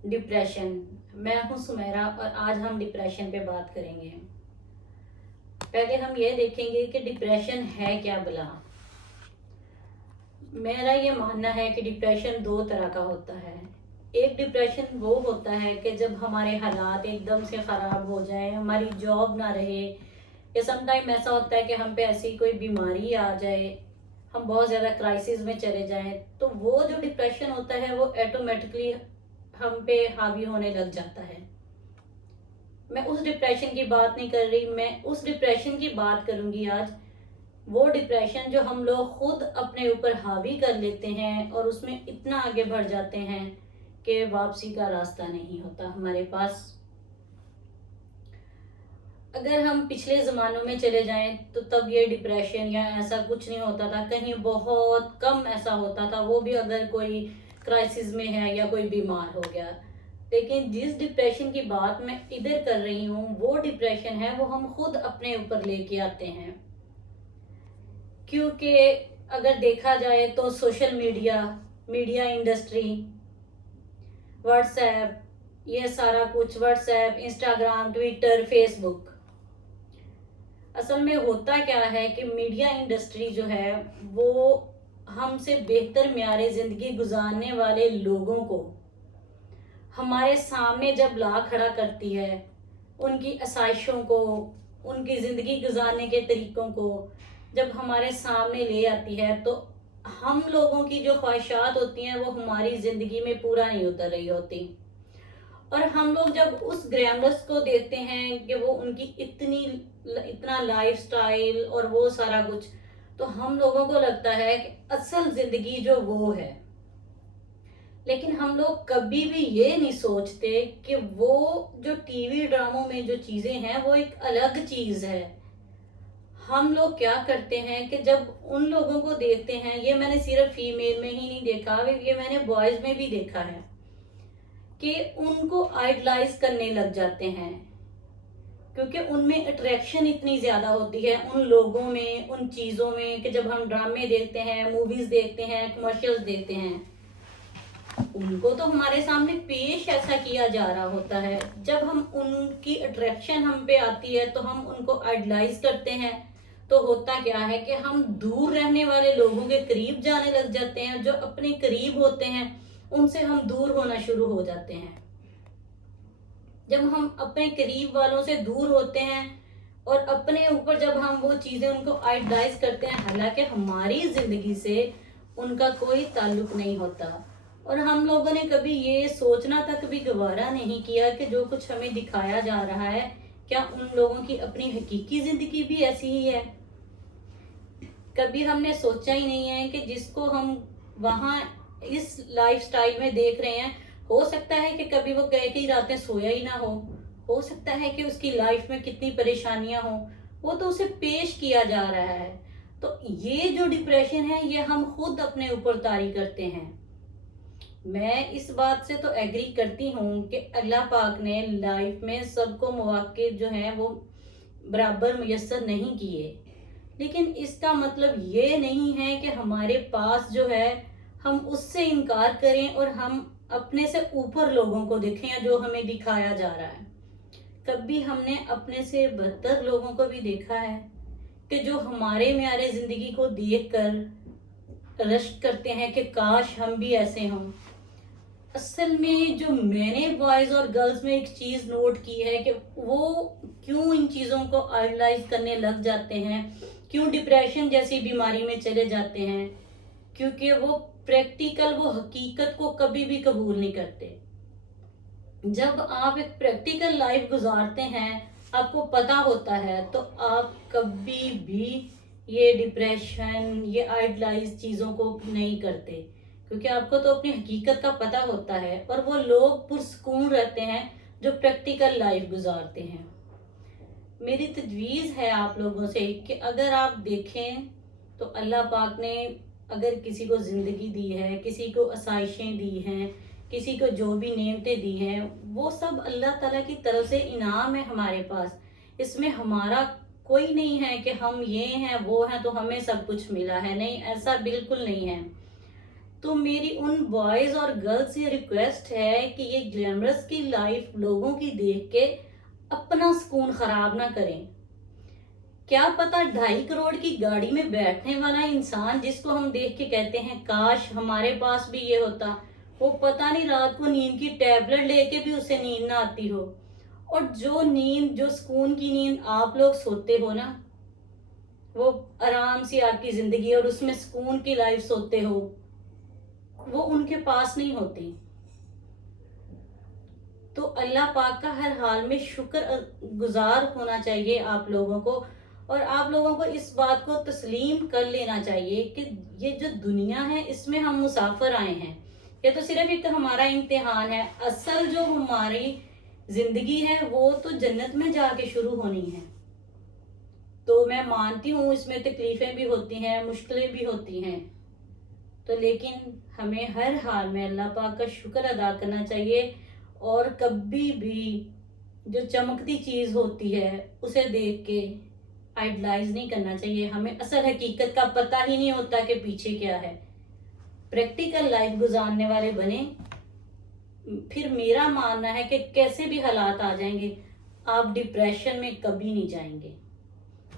Depression. मैं हूं सुमेरा और आज हम डिप्रेशन पे बात करेंगे। पहले हम ये देखेंगे कि डिप्रेशन है क्या भला। मेरा ये मानना है कि डिप्रेशन दो तरह का होता है। एक डिप्रेशन वो होता है कि जब हमारे हालात एकदम से ख़राब हो जाए, हमारी जॉब ना रहे, या समटाइम ऐसा होता है कि हम पे ऐसी कोई बीमारी आ जाए, हम बहुत ज़्यादा क्राइसिस में चले जाएं, तो वो जो डिप्रेशन होता है वो ऑटोमेटिकली हम पे हावी होने लग जाता है। मैं उस डिप्रेशन की बात नहीं कर रही, मैं उस डिप्रेशन की बात करूंगी आज। वो डिप्रेशन जो हम लोग खुद अपने ऊपर हावी कर लेते हैं और उसमें इतना आगे बढ़ जाते हैं कि वापसी का रास्ता नहीं होता हमारे पास। अगर हम पिछले ज़मानों में चले जाएं तो तब ये डिप्रेशन या ऐसा कुछ नहीं होता था, कहीं बहुत कम ऐसा होता था, वो भी अगर कोई क्राइसिस में है या कोई बीमार हो गया। लेकिन जिस डिप्रेशन की बात मैं इधर कर रही हूँ वो डिप्रेशन है वो हम खुद अपने ऊपर लेके आते हैं। क्योंकि अगर देखा जाए तो social media, media industry, WhatsApp, ये सारा कुछ, व्हाट्सएप, इंस्टाग्राम, ट्विटर, फेसबुक, असल में होता क्या है कि मीडिया इंडस्ट्री जो है वो हमसे बेहतर म्यारे ज़िंदगी गुजारने वाले लोगों को हमारे सामने जब ला खड़ा करती है, उनकी आसाइशों को, उनकी ज़िंदगी गुजारने के तरीक़ों को जब हमारे सामने ले आती है, तो हम लोगों की जो ख्वाहिशात होती हैं वो हमारी ज़िंदगी में पूरा नहीं उतर रही होती। और हम लोग जब उस ग्लैमरस को देखते हैं कि वो उनकी इतना लाइफस्टाइल और वो सारा कुछ, तो हम लोगों को लगता है कि असल ज़िंदगी जो वो है। लेकिन हम लोग कभी भी ये नहीं सोचते कि वो जो टीवी ड्रामों में जो चीज़ें हैं वो एक अलग चीज़ है। हम लोग क्या करते हैं कि जब उन लोगों को देखते हैं, ये मैंने सिर्फ फीमेल में ही नहीं देखा, ये मैंने बॉयज़ में भी देखा है कि उनको आइडलाइज करने लग जाते हैं, क्योंकि उनमें अट्रैक्शन इतनी ज़्यादा होती है उन लोगों में, उन चीज़ों में, कि जब हम ड्रामे देखते हैं, मूवीज़ देखते हैं, कमर्शियल्स देखते हैं, उनको तो हमारे सामने पेश ऐसा किया जा रहा होता है। जब हम उनकी अट्रैक्शन हम पे आती है तो हम उनको आइडलाइज करते हैं, तो होता क्या है कि हम दूर रहने वाले लोगों के करीब जाने लग जाते हैं। जो अपने करीब होते हैं उनसे हम दूर होना शुरू हो जाते हैं। जब हम अपने करीब वालों से दूर होते हैं और अपने ऊपर जब हम वो चीज़ें उनको आइडलाइज करते हैं, हालांकि हमारी ज़िंदगी से उनका कोई ताल्लुक नहीं होता, और हम लोगों ने कभी ये सोचना तक भी गवारा नहीं किया कि जो कुछ हमें दिखाया जा रहा है, क्या उन लोगों की अपनी हकीकी ज़िंदगी भी ऐसी ही है। कभी हमने सोचा ही नहीं है कि जिसको हम वहाँ इस लाइफस्टाइल में देख रहे हैं, हो सकता है कि कभी वो कई रातें सोया ही ना हो सकता है कि उसकी लाइफ में कितनी परेशानियां हो, वो तो उसे पेश किया जा रहा है। तो ये जो डिप्रेशन है ये हम खुद अपने ऊपर तारी करते हैं। मैं इस बात से तो एग्री करती हूँ कि अल्लाह पाक ने लाइफ में सबको मौके जो हैं वो बराबर मुयस्सर नहीं किए, लेकिन इसका मतलब ये नहीं है कि हमारे पास जो है हम उससे इनकार करें और हम अपने से ऊपर लोगों को देखें या जो हमें दिखाया जा रहा है। कभी हमने अपने से बदतर लोगों को भी देखा है कि जो हमारे म्यारे ज़िंदगी को देख कर रश करते हैं कि काश हम भी ऐसे हों। असल में जो मैंने बॉयज़ और गर्ल्स में एक चीज़ नोट की है कि वो क्यों इन चीज़ों को आइडलाइज करने लग जाते हैं, क्यों डिप्रेशन जैसी बीमारी में चले जाते हैं, क्योंकि वो प्रैक्टिकल, वो हकीकत को कभी भी कबूल नहीं करते। जब आप एक प्रैक्टिकल लाइफ गुजारते हैं, आपको पता होता है, तो आप कभी भी ये डिप्रेशन, ये आइडलाइज चीज़ों को नहीं करते, क्योंकि आपको तो अपनी हकीकत का पता होता है। और वो लोग पुरसकून रहते हैं जो प्रैक्टिकल लाइफ गुजारते हैं। मेरी तजवीज़ है आप लोगों से कि अगर आप देखें तो अल्लाह पाक ने अगर किसी को ज़िंदगी दी है, किसी को आसाइशें दी हैं, किसी को जो भी नेमतें दी हैं, वो सब अल्लाह ताला की तरफ से इनाम है हमारे पास। इसमें हमारा कोई नहीं है कि हम ये हैं वो हैं तो हमें सब कुछ मिला है, नहीं, ऐसा बिल्कुल नहीं है। تو میری ان بوائز اور گرلز سے ریکویسٹ ہے کہ یہ گلیمرس کی لائف لوگوں کی دیکھ کے اپنا سکون خراب نہ کریں. کیا پتا 2.5 کروڑ کی گاڑی میں بیٹھنے والا انسان جس کو ہم دیکھ کے کہتے ہیں کاش ہمارے پاس بھی یہ ہوتا, وہ پتا نہیں رات کو نیند کی ٹیبلٹ لے کے بھی اسے نیند نہ آتی ہو. اور جو سکون کی نیند آپ لوگ سوتے ہو نا, وہ آرام سے آپ کی زندگی اور اس میں سکون کی لائف سوتے ہو, وہ ان کے پاس نہیں ہوتی. تو اللہ پاک کا ہر حال میں شکر گزار ہونا چاہیے آپ لوگوں کو, اور آپ لوگوں کو اس بات کو تسلیم کر لینا چاہیے کہ یہ جو دنیا ہے اس میں ہم مسافر آئے ہیں. یہ تو صرف ایک ہمارا امتحان ہے. اصل جو ہماری زندگی ہے وہ تو جنت میں جا کے شروع ہونی ہے. تو میں مانتی ہوں اس میں تکلیفیں بھی ہوتی ہیں, مشکلیں بھی ہوتی ہیں, تو لیکن ہمیں ہر حال میں اللہ پاک کا شکر ادا کرنا چاہیے, اور کبھی بھی جو چمکتی چیز ہوتی ہے اسے دیکھ کے آئیڈلائز نہیں کرنا چاہیے. ہمیں اصل حقیقت کا پتہ ہی نہیں ہوتا کہ پیچھے کیا ہے. پریکٹیکل لائف گزارنے والے بنیں. پھر میرا ماننا ہے کہ کیسے بھی حالات آ جائیں گے, آپ ڈپریشن میں کبھی نہیں جائیں گے.